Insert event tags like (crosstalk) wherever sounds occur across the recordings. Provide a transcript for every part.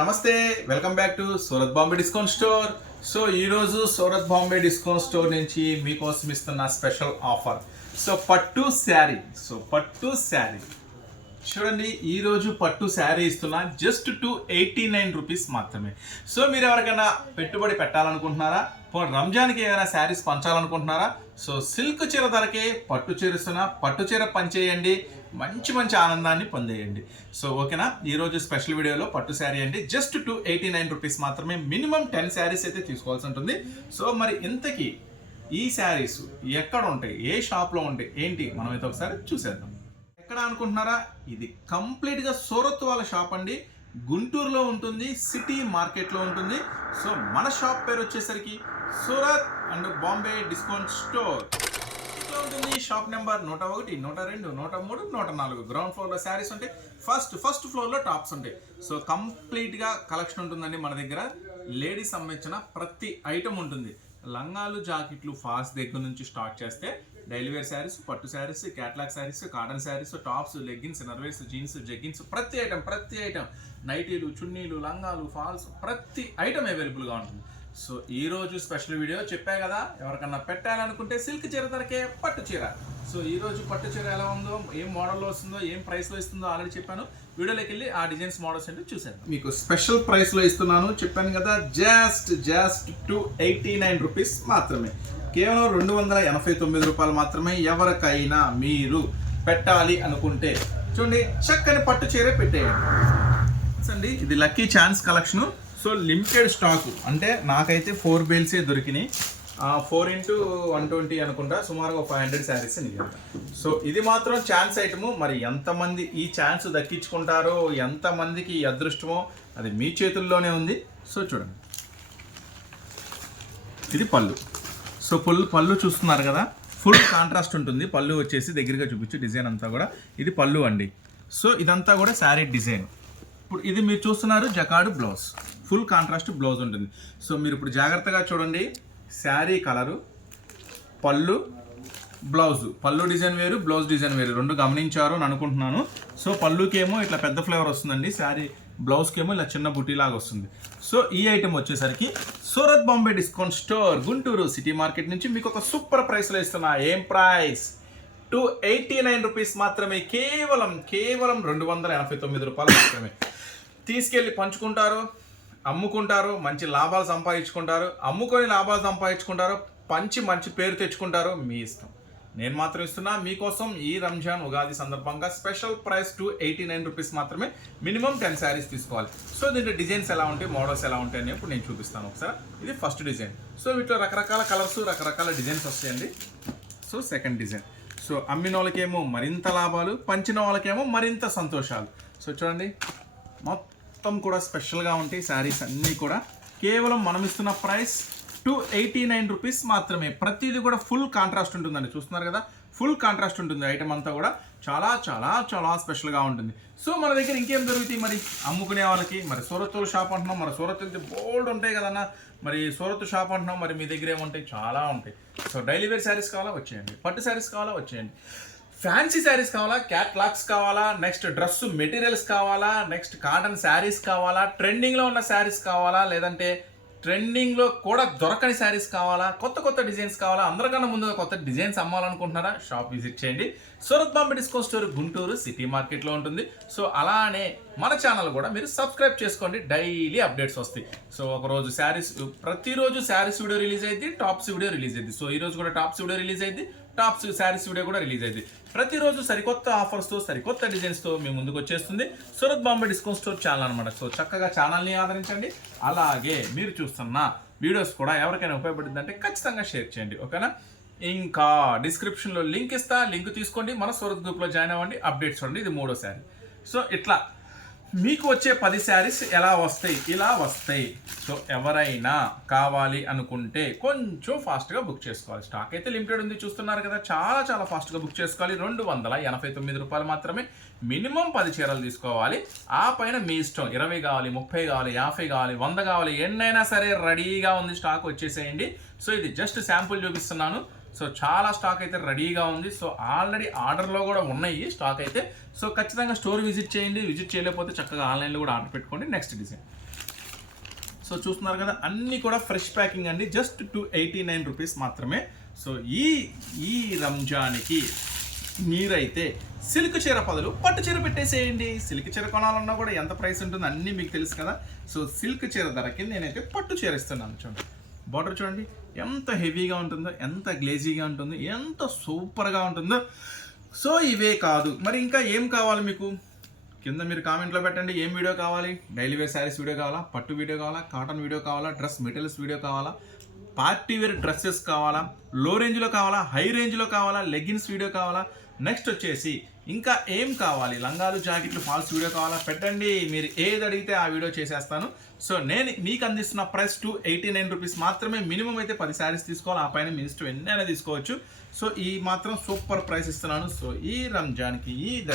నమస్తే welcome back to Surat Bombay discount store. So ఈ రోజు సూరత్ బాంబే డిస్కౌంట్ స్టోర్ నుంచి మీకోసం ఇస్తున్న స్పెషల్ ఆఫర్. సో పట్టు శారీ. సో పట్టు శారీ. చూడండి ఈరోజు పట్టు శారీ ఇస్తున్నా just two eighty nine rupees మాత్రమే. సో మీరు ఎవరికైనా పెట్టుబడి పెట్టాలనుకుంటున్నారా? రంజాన్కి ఏమైనా శారీస్ పంచాలనుకుంటున్నారా? సో సిల్క్ చీర ధరకే పట్టు చీరస్తున్న పట్టు చీర పంచేయండి మంచి మంచి ఆనందాన్ని పొందేయండి. సో ఓకేనా? ఈ రోజు స్పెషల్ వీడియోలో పట్టు శారీ అండి. Just two eighty nine rupees మాత్రమే మినిమం టెన్ శారీస్ అయితే తీసుకోవాల్సి ఉంటుంది. సో మరి ఇంతకీ ఈ శారీస్ ఎక్కడ ఉంటాయి? ఏ షాప్లో ఉంటాయి? ఏంటి? మనం అయితే ఒకసారి చూసేద్దాం. ఎక్కడ అనుకుంటున్నారా? ఇది కంప్లీట్గా సూరత్ వాళ్ళ షాప్ అండి. గుంటూరులో ఉంటుంది సిటీ మార్కెట్లో ఉంటుంది. సో మన షాప్ పేరు వచ్చేసరికి Surat and Bombay discount store. ఇట్లా ఉంటుంది షాప్ నెంబర్ నూట ఒకటి నూట రెండు నూట మూడు నూట నాలుగు. గ్రౌండ్ ఫ్లోర్లో శారీస్ ఉంటాయి ఫస్ట్ ఫస్ట్ ఫ్లోర్లో టాప్స్ ఉంటాయి. సో కంప్లీట్గా కలెక్షన్ ఉంటుందండి మన దగ్గర. లేడీస్ సంబంధించిన ప్రతి ఐటమ్ ఉంటుంది. లంగాలు జాకెట్లు ఫాస్ట్ దగ్గర నుంచి స్టార్ట్ చేస్తే డైలీ వేర్ శారీస్ పట్టు sarees catalogue sarees cotton sarees tops leggings నర్వేస్ jeans jeggings ప్రతి ఐటమ్ ప్రతి ఐటమ్ నైటీలు చున్నీలు లంగాలు ఫాల్స్ ప్రతి ఐటమ్ అవైలబుల్గా ఉంటుంది. సో ఈ రోజు స్పెషల్ వీడియో చెప్పా కదా ఎవరికన్నా పెట్టాలనుకుంటే సిల్క్ చీర ధరకే పట్టు చీర. సో ఈ రోజు పట్టు చీర ఎలా ఉందో ఏం మోడల్లో వస్తుందో ఏం ప్రైస్లో ఇస్తుందో ఆల్రెడీ చెప్పాను. వీడియోలోకి వెళ్ళి ఆ డిజైన్స్ మోడల్స్ అంటే చూసాను మీకు స్పెషల్ ప్రైస్లో ఇస్తున్నాను. చెప్పాను కదా just just two eighty nine rupees మాత్రమే. కేవలం రెండు వందల ఎనభై తొమ్మిది రూపాయలు మాత్రమే ఎవరికైనా మీరు పెట్టాలి అనుకుంటే. చూడండి చక్కని పట్టు చీర పెట్టేయండి. అండి ఇది lucky chance collection so limited stock అంటే నాకైతే ఫోర్ బేల్సే దొరికినాయి. ఫోర్ ఇంటూ వన్ ట్వంటీ అనుకుంటా సుమారుగా ఫైవ్ హండ్రెడ్ శారీస్ సో ఇది మాత్రం ఛాన్స్ ఐటము. మరి ఎంతమంది ఈ ఛాన్స్ దక్కించుకుంటారో ఎంతమందికి అదృష్టమో అది మీ చేతుల్లోనే ఉంది. సో చూడండి. ఇది పళ్ళు. సో పళ్ళు పళ్ళు చూస్తున్నారు కదా? ఫుల్ కాంట్రాస్ట్ ఉంటుంది. పళ్ళు వచ్చేసి దగ్గరగా చూపించు డిజైన్ అంతా కూడా. ఇది పళ్ళు అండి. సో ఇదంతా కూడా శారీ డిజైన్. ఇప్పుడు ఇది మీరు చూస్తున్నారు jacquard blouse. Full contrast blouse ఉంటుంది. సో మీరు ఇప్పుడు జాగ్రత్తగా చూడండి. శారీ కలరు పళ్ళు బ్లౌజ్. పళ్ళు డిజైన్ వేరు బ్లౌజ్ డిజైన్ వేరు. రెండు గమనించారు అని అనుకుంటున్నాను. సో పళ్ళుకేమో ఇట్లా పెద్ద ఫ్లేవర్ వస్తుందండి. శారీ బ్లౌజ్కేమో ఇలా చిన్న బుటీలాగా వస్తుంది. సో ఈ ఐటెం వచ్చేసరికి Surat Bombay discount store Guntur city market నుంచి మీకు ఒక సూపర్ ప్రైస్లో ఇస్తున్నా ఏం price? Two eighty nine rupees మాత్రమే. కేవలం కేవలం రెండు వందల ఎనభై తొమ్మిది రూపాయలు మాత్రమే. తీసుకెళ్ళి పంచుకుంటారు. అమ్ముకుంటారు మంచి లాభాలు సంపాదించుకుంటారు. అమ్ముకొని లాభాలు సంపాదించుకుంటారు పంచి మంచి పేరు తెచ్చుకుంటారు మీ ఇష్టం. నేను మాత్రం ఇస్తున్నా మీకోసం ఈ రంజాన్ ఉగాది సందర్భంగా special price two eighty nine rupees మాత్రమే మినిమం టెన్ శారీస్ తీసుకోవాలి. సో దీంట్లో డిజైన్స్ ఎలా ఉంటాయి మోడల్స్ ఎలా ఉంటాయి అని ఇప్పుడు నేను చూపిస్తాను ఒకసారి. ఇది ఫస్ట్ డిజైన్. సో వీటిలో రకరకాల కలర్స్ రకరకాల డిజైన్స్ వస్తాయండి. So second design. సో అమ్మిన వాళ్ళకేమో మరింత లాభాలు పంచిన వాళ్ళకేమో మరింత సంతోషాలు. సో చూడండి. మొత్తం మొత్తం కూడా స్పెషల్గా ఉంటాయి శారీస్ అన్నీ కూడా. కేవలం మనం ఇస్తున్న price two eighty nine rupees మాత్రమే. ప్రతిదీ కూడా ఫుల్ కాంట్రాస్ట్ ఉంటుందండి. చూస్తున్నారు కదా? ఫుల్ కాంట్రాస్ట్ ఉంటుంది ఐటమ్ అంతా కూడా. చాలా చాలా చాలా స్పెషల్గా ఉంటుంది. సో మన దగ్గర ఇంకేం దొరుకుతాయి మరి? అమ్ముకునే వాళ్ళకి మరి సూరత్ షాప్ అంటున్నాం. మరి సూరత్ బోల్డ్ ఉంటాయి కదన్నా మరి సూరత్ షాప్ అంటున్నాం. మరి మీ దగ్గర ఏముంటాయి? చాలా ఉంటాయి. సో డైలీ వేర్ శారీస్ కావాలా? వచ్చేయండి. పట్టు శారీస్ కావాలా? వచ్చేయండి. ఫ్యాన్సీ శారీస్ కావాలా క్యాట్లాగ్స్ కావాలా నెక్స్ట్ డ్రెస్ మెటీరియల్స్ కావాలా నెక్స్ట్ కాటన్ శారీస్ కావాలా ట్రెండింగ్లో ఉన్న శారీస్ కావాలా లేదంటే ట్రెండింగ్లో కూడా దొరకని శారీస్ కావాలా కొత్త కొత్త డిజైన్స్ కావాలా అందరికన్నా ముందుగా కొత్త డిజైన్స్ అమ్మాలనుకుంటున్నారా? షాప్ విజిట్ చేయండి. Surat Bombay disco store Guntur city మార్కెట్లో ఉంటుంది. సో అలానే మన ఛానల్ కూడా మీరు సబ్స్క్రైబ్ చేసుకోండి. డైలీ అప్డేట్స్ వస్తాయి. సో ఒకరోజు శారీస్ ప్రతిరోజు శారీస్ వీడియో రిలీజ్ అయింది టాప్స్ వీడియో రిలీజ్ అయింది సో ఈ రోజు కూడా టాప్స్ వీడియో రిలీజ్ అయింది టాప్స్ శారీస్ వీడియో కూడా రిలీజ్ అయింది. ప్రతిరోజు సరికొత్త ఆఫర్స్తో సరికొత్త డిజైన్స్తో మీ ముందుకు వచ్చేస్తుంది. Surat Bombay discount store channel అనమాట సో చక్కగా ఛానల్ని ఆదరించండి. అలాగే మీరు చూస్తున్న వీడియోస్ కూడా ఎవరికైనా ఉపయోగపడిందంటే ఖచ్చితంగా షేర్ చేయండి. ఓకేనా? ఇంకా డిస్క్రిప్షన్లో లింక్ ఇస్తా. లింక్ తీసుకోండి. మన సూరత్ గ్రూప్లో జాయిన్ అవ్వండి. అప్డేట్స్ చూడండి. ఇది మూడో శారీ. సో ఇట్లా మీకు వచ్చే పది శారీస్ ఎలా వస్తాయి? ఇలా వస్తాయి. సో ఎవరైనా కావాలి అనుకుంటే కొంచెం ఫాస్ట్గా బుక్ చేసుకోవాలి. స్టాక్ అయితే లిమిటెడ్ ఉంది చూస్తున్నారు కదా. చాలా చాలా ఫాస్ట్గా బుక్ చేసుకోవాలి. రెండు వందల ఎనభై తొమ్మిది రూపాయలు మాత్రమే మినిమం పది చీరలు తీసుకోవాలి. ఆ పైన మీ ఇష్టం. ఇరవై కావాలి ముప్పై కావాలి యాభై కావాలి వంద కావాలి ఎన్నైనా సరే రెడీగా ఉంది. స్టాక్ వచ్చేసేయండి. సో ఇది జస్ట్ శాంపుల్ చూపిస్తున్నాను. సో చాలా స్టాక్ అయితే రెడీగా ఉంది. సో ఆల్రెడీ ఆర్డర్లో కూడా ఉన్నాయి స్టాక్ అయితే. సో ఖచ్చితంగా స్టోర్ విజిట్ చేయండి. విజిట్ చేయలేకపోతే చక్కగా ఆన్లైన్లో కూడా ఆర్డర్ పెట్టుకోండి. నెక్స్ట్ డిజైన్ సో చూస్తున్నారు కదా అన్నీ కూడా ఫ్రెష్ ప్యాకింగ్ అండి. Just two eighty nine rupees మాత్రమే. సో ఈ ఈ రంజాన్కి మీరైతే సిల్క్ చీర పదులు పట్టు చీర పెట్టేసేయండి. సిల్క్ చీర కొనాలన్నా కూడా ఎంత ప్రైస్ ఉంటుందో అన్నీ మీకు తెలుసు కదా. సో సిల్క్ చీర ధరకి నేనైతే పట్టు చీర ఇస్తున్నాను చూడండి. బార్డర్ చూడండి. ఎంత హెవీగా ఉంటుందో ఎంత గ్లేజీగా ఉంటుందో ఎంత సూపర్గా ఉంటుందో. సో ఇవే కాదు. మరి ఇంకా ఏం కావాలి మీకు? కింద మీరు కామెంట్లో పెట్టండి. ఏం వీడియో కావాలి? డైలీ వేర్ శారీస్ వీడియో కావాలా? పట్టు వీడియో కావాలా? కాటన్ వీడియో కావాలా? డ్రెస్ మెటీరియల్స్ వీడియో కావాలా? పార్టీ వేర్ డ్రెస్సెస్ కావాలా? లో రేంజ్లో కావాలా? హై రేంజ్లో కావాలా? లెగ్గిన్స్ వీడియో కావాలా? నెక్స్ట్ వచ్చేసి ఇంకా ఏం కావాలి? లంగాలు జాకెట్లు ఫాల్స్ వీడియో కావాలా? పెట్టండి. మీరు ఏది అడిగితే ఆ వీడియో చేసేస్తాను. సో నేను మీకు అందిస్తున్న price two eighty nine rupees మాత్రమే మినిమం అయితే పది శారీస్ తీసుకోవాలి. ఆ పైన మీ ఎన్నైనా తీసుకోవచ్చు. సో ఈ మాత్రం సూపర్ ప్రైస్ ఇస్తున్నాను. సో ఈ రంజాన్కి ఈ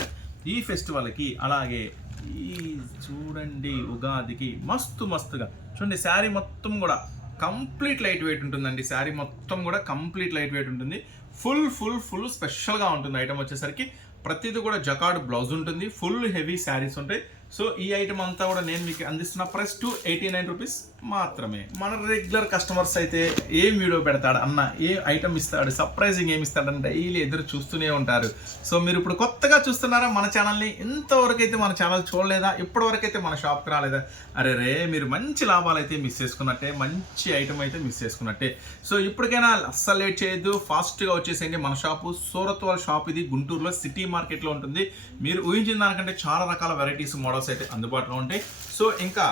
ఈ ఫెస్టివల్కి అలాగే ఈ చూడండి ఉగాదికి మస్తు మస్తుగా. చూడండి శారీ మొత్తం కూడా కంప్లీట్ లైట్ వెయిట్ ఉంటుందండి. శారీ మొత్తం కూడా కంప్లీట్ లైట్ వెయిట్ ఉంటుంది. ఫుల్ ఫుల్ ఫుల్ స్పెషల్గా ఉంటుంది ఐటమ్ వచ్చేసరికి. ప్రతిదీ కూడా జకాడ్ బ్లౌజ్ ఉంటుంది ఫుల్ హెవీ శారీస్ ఉంటాయి. సో ఈ ఐటమ్ అంతా కూడా నేను మీకు అందిస్తున్న price two eighty nine rupees. మాత్రమే. మన రెగ్యులర్ కస్టమర్స్ అయితే ఏం వీడియో పెడతాడు అన్న ఏ ఐటమ్ ఇస్తాడు సర్ప్రైజింగ్ ఏమి ఇస్తాడని డైలీ ఎదురు చూస్తూనే ఉంటారు. సో మీరు ఇప్పుడు కొత్తగా చూస్తున్నారా మన ఛానల్ని ఇంతవరకు అయితే మన ఛానల్ చూడలేదా? ఇప్పటివరకు అయితే మన షాప్కి రాలేదా? అరే రే మీరు మంచి లాభాలు అయితే మిస్ చేసుకున్నట్టే మంచి ఐటమ్ అయితే మిస్ చేసుకున్నట్టే. సో ఇప్పటికైనా అస్సలు లేట్ చేయొద్దు. ఫాస్ట్గా వచ్చేసేయండి మన షాపు సూరత్ వాళ్ళ షాప్ ఇది గుంటూరులో సిటీ మార్కెట్లో ఉంటుంది. మీరు ఊహించిన దానికంటే చాలా రకాల వెరైటీస్ మోడల్స్ అయితే అందుబాటులో ఉంటాయి. సో ఇంకా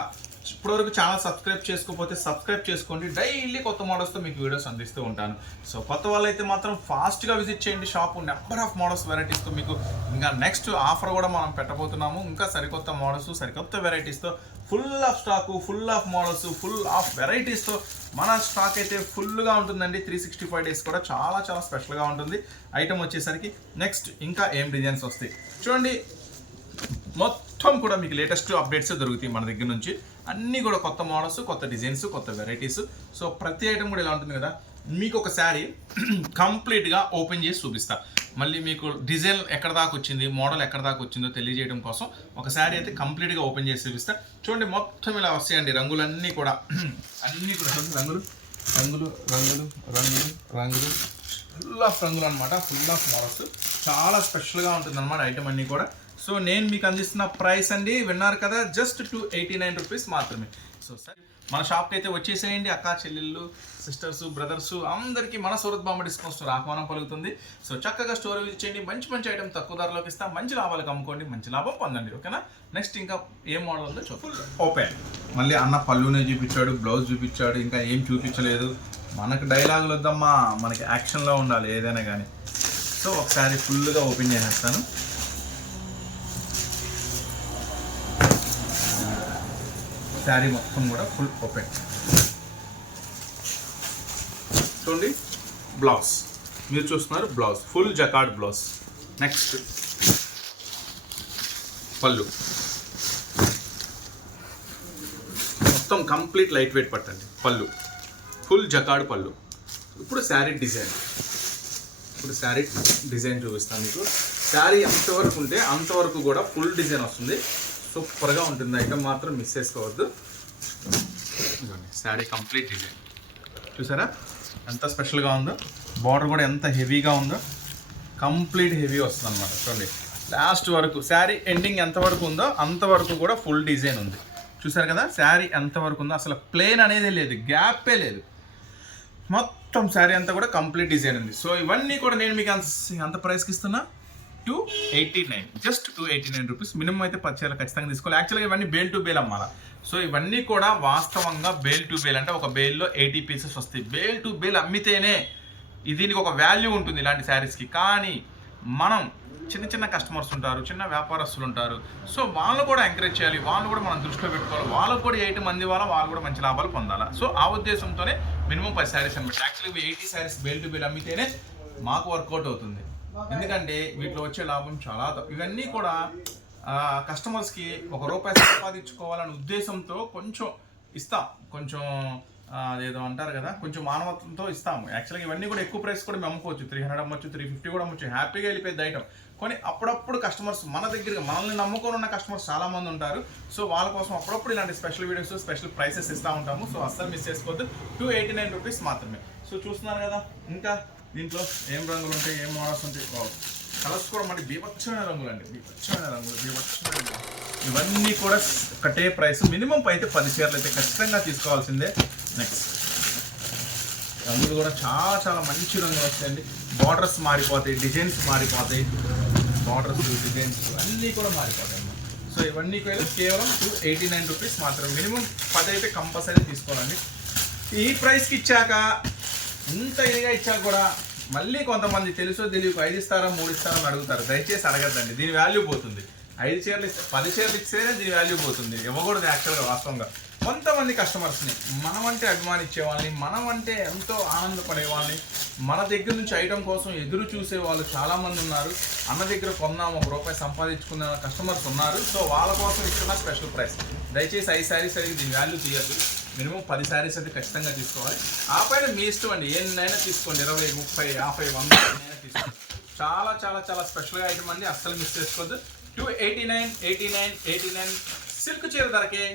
ఇప్పటివరకు ఛానల్ సబ్స్క్రైబ్ చేసుకోకపోతే సబ్స్క్రైబ్ చేసుకోండి. డైలీ కొత్త మోడల్స్తో మీకు వీడియోస్ అందిస్తూ ఉంటాను. సో కొత్త వాళ్ళైతే మాత్రం ఫాస్ట్గా విజిట్ చేయండి. షాపు నెంబర్ ఆఫ్ మోడల్స్ వెరైటీస్తో మీకు ఇంకా నెక్స్ట్ ఆఫర్ కూడా మనం పెట్టబోతున్నాము. ఇంకా సరికొత్త మోడల్స్ సరికొత్త వెరైటీస్తో full of stock full of models full of వెరైటీస్తో మన స్టాక్ అయితే ఫుల్గా ఉంటుందండి. త్రీ సిక్స్టీ ఫైవ్ డేస్ కూడా చాలా చాలా స్పెషల్గా ఉంటుంది. ఐటమ్ వచ్చేసరికి నెక్స్ట్ ఇంకా ఏం డిజైన్స్ వస్తాయి? చూడండి మొత్తం కూడా మీకు లేటెస్ట్ అప్డేట్స్ దొరుకుతాయి మన దగ్గర నుంచి. అన్నీ కూడా కొత్త మోడల్స్ కొత్త డిజైన్స్ కొత్త వెరైటీస్ సో ప్రతి ఐటమ్ కూడా ఇలా ఉంటుంది కదా. మీకు ఒక శారీ కంప్లీట్గా ఓపెన్ చేసి చూపిస్తా. మళ్ళీ మీకు డిజైన్ ఎక్కడ దాకా వచ్చింది మోడల్ ఎక్కడ దాకా వచ్చిందో తెలియజేయడం కోసం ఒక శారీ అయితే కంప్లీట్గా ఓపెన్ చేసి చూపిస్తా. చూడండి మొత్తం ఇలా వస్తాయండి. రంగులన్నీ కూడా (clears throat) అన్నీ కూడా రంగులు రంగులు రంగులు రంగులు రంగులు. ఫుల్ ఆఫ్ రంగులు అనమాట ఫుల్ ఆఫ్ మోడల్స్ చాలా స్పెషల్గా ఉంటుంది అనమాట ఐటమ్ అన్నీ కూడా. సో నేను మీకు అందిస్తున్న ప్రైస్ అండి విన్నారు కదా just two eighty nine rupees మాత్రమే. So sir. మన షాప్కి అయితే వచ్చేసేయండి అక్క చెల్లెళ్ళు సిస్టర్స్ బ్రదర్స్ అందరికీ మన సూరత్ బాంబ డిస్కౌంట్ స్టోర్ ఆహ్వానం పలుకుతుంది. సో చక్కగా స్టోర్ విజిట్ చేయండి మంచి మంచి ఐటమ్ తక్కువ ధరలోకి ఇస్తా మంచి లాభాలకు అమ్ముకోండి మంచి లాభం పొందండి ఓకేనా నెక్స్ట్ ఇంకా ఏం మోడల్ ఉందో చూద్దాం. ఓపెన్ మళ్ళీ అన్న పళ్ళునే చూపించాడు బ్లౌజ్ చూపించాడు ఇంకా ఏం చూపించలేదు. మనకు డైలాగులు వద్దమ్మా మనకి యాక్షన్లో ఉండాలి ఏదైనా కానీ. సో ఒకసారి ఫుల్గా ఓపెన్ చేసేస్తాను. శారీ మొత్తం కూడా ఫుల్ ఓపెన్. చూడండి బ్లౌజ్. మీరు చూస్తున్నారు blouse. Full jacquard blouse. Next పళ్ళు. మొత్తం కంప్లీట్ లైట్ వెయిట్ పట్టండి. పళ్ళు. ఫుల్ జకార్డ్ పళ్ళు. ఇప్పుడు శారీ డిజైన్. ఇప్పుడు శారీ డిజైన్ చూపిస్తాను మీకు. శారీ ఎంతవరకు ఉంటే అంతవరకు కూడా ఫుల్ డిజైన్ వస్తుంది. సూపర్గా ఉంటుంది. ఐటమ్ మాత్రం మిస్ చేసుకోవద్దు. Sari complete design. చూసారా? ఎంత స్పెషల్గా ఉందో. బార్డర్ కూడా ఎంత హెవీగా ఉందో. కంప్లీట్ హెవీ వస్తుంది అనమాట చూడండి. లాస్ట్ వరకు శారీ ఎండింగ్ ఎంత వరకు ఉందో అంతవరకు కూడా ఫుల్ డిజైన్ ఉంది. చూసారు కదా? శారీ ఎంత వరకు ఉందో. అసలు ప్లేన్ అనేది లేదు గ్యాపే లేదు. మొత్తం శారీ అంతా కూడా కంప్లీట్ డిజైన్ ఉంది. సో ఇవన్నీ కూడా నేను మీకు అంత అంత ప్రైస్కి ఇస్తున్నా. Two eighty nine just two eighty nine rupees minimum అయితే పచ్చేయాలి ఖచ్చితంగా తీసుకోవాలి. యాక్చువల్గా ఇవన్నీ బేల్ టు బేల్ అమ్మాలా. సో ఇవన్నీ కూడా వాస్తవంగా బేల్ టు బేల్ అంటే ఒక బేల్లో ఎయిటీ పీసెస్ వస్తాయి. బేల్ టు బేల్ అమ్మితేనే దీనికి ఒక వాల్యూ ఉంటుంది ఇలాంటి శారీస్కి కానీ మనం చిన్న చిన్న కస్టమర్స్ ఉంటారు చిన్న వ్యాపారస్తులు ఉంటారు. సో వాళ్ళు కూడా ఎంకరేజ్ చేయాలి. వాళ్ళు కూడా మనం దృష్టిలో పెట్టుకోవాలి. వాళ్ళకు కూడా ఎయిట్ మంది వాళ్ళ వాళ్ళు కూడా మంచి లాభాలు పొందాలి. సో ఆ ఉద్దేశంతోనే మినిమం పది శారీస్ అనమాట actually eighty saris bale to bale అమ్మితేనే మాకు వర్కౌట్ అవుతుంది. ఎందుకంటే వీటిలో వచ్చే లాభం చాలా ఇవన్నీ కూడా కస్టమర్స్కి ఒక రూపాయి సంపాదించుకోవాలనే ఉద్దేశంతో కొంచెం ఇస్తాం. కొంచెం అదేదో అంటారు కదా కొంచెం మానవత్వంతో ఇస్తాము. యాక్చువల్గా ఇవన్నీ కూడా ఎక్కువ ప్రైస్ కూడా మేము అమ్ముకోవచ్చు. త్రీ హండ్రెడ్ అమ్మొచ్చు త్రీ ఫిఫ్టీ కూడా అమ్మొచ్చు. హ్యాపీగా వెళ్ళిపోయేది ఐటమ్ కానీ అప్పుడప్పుడు కస్టమర్స్ మన దగ్గర మనల్ని నమ్ముకొని ఉన్న కస్టమర్స్ చాలామంది ఉంటారు. సో వాళ్ళ కోసం అప్పుడప్పుడు ఇలాంటి స్పెషల్ వీడియోస్ స్పెషల్ ప్రైసెస్ ఇస్తూ ఉంటాము. సో అస్సలు మిస్ చేసుకోవద్దు. టూ ఎయిటీ నైన్ రూపీస్ మాత్రమే. సో చూస్తున్నారు కదా ఇంకా దీంట్లో ఏం రంగులు ఉంటాయి ఏం మోడల్స్ ఉంటాయి? కలర్స్ కూడా మనకి బీభత్సమైన రంగులు అండి. బీభత్సమైన రంగులు బీభత్సమైన ఇవన్నీ కూడా ఒకటే ప్రైస్ మినిమం అయితే పది చీరలు అయితే ఖచ్చితంగా తీసుకోవాల్సిందే. నెక్స్ట్ రంగులు కూడా చాలా చాలా మంచి రంగులు వస్తాయండి బార్డర్స్ మారిపోతాయి డిజైన్స్ మారిపోతాయి. బార్డర్స్ డిజైన్స్ అన్నీ కూడా మారిపోతాయి. సో ఇవన్నీ కూడా కేవలం టూ ఎయిటీ నైన్ రూపీస్ మాత్రం మినిమం పది అయితే కంపల్సరీ తీసుకోవాలండి. ఈ ప్రైస్కి ఇచ్చాక ఇంత ఇదిగా ఇచ్చాక కూడా మళ్ళీ కొంతమంది తెలుసో తెలియక ఐదు ఇస్తారా మూడు ఇస్తారా అని అడుగుతారు. దయచేసి అడగద్దండి. దీని వాల్యూ పోతుంది. ఐదు చీరలు ఇస్తే పది చీరలు ఇస్తేనే దీని వాల్యూ పోతుంది. ఇవ్వకూడదు యాక్చువల్గా వాస్తవంగా. కొంతమంది కస్టమర్స్ని మనం అంటే అభిమానించే వాళ్ళని మనం అంటే ఎంతో ఆనందపడే వాళ్ళని మన దగ్గర నుంచి ఐటమ్ కోసం ఎదురు చూసే వాళ్ళు చాలామంది ఉన్నారు. అన్న దగ్గర కొందాం ఒక రూపాయి సంపాదించుకున్న కస్టమర్స్ ఉన్నారు. సో వాళ్ళ కోసం ఇస్తున్న స్పెషల్ ప్రైస్ దయచేసి ఐదు శారీస్ అడిగి దీని వాల్యూ తీయద్దు. మినిమం పది శారీస్ అయితే ఖచ్చితంగా తీసుకోవాలి. ఆ పైన మీ ఇష్టం అండి. ఎన్నైనా తీసుకోండి. ఇరవై ముప్పై యాభై వంద ఎన్నైనా తీసుకోండి. చాలా చాలా చాలా స్పెషల్గా ఐటమ్ అండి. అస్సలు మిస్ చేసుకోవద్దు. Two eighty nine eighty nine eighty nine silk చీర ధరకే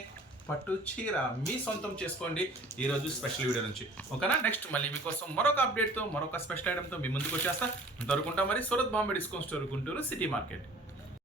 పట్టు చీర మీ సొంతం చేసుకోండి ఈరోజు స్పెషల్ వీడియో నుంచి. ఓకేనా? నెక్స్ట్ మళ్ళీ మీకోసం మరొక అప్డేట్తో మరొక స్పెషల్ ఐటమ్తో మీ ముందుకు వచ్చేస్తా. అంతవరకు మరి Surat Bombay discount store Guntur city market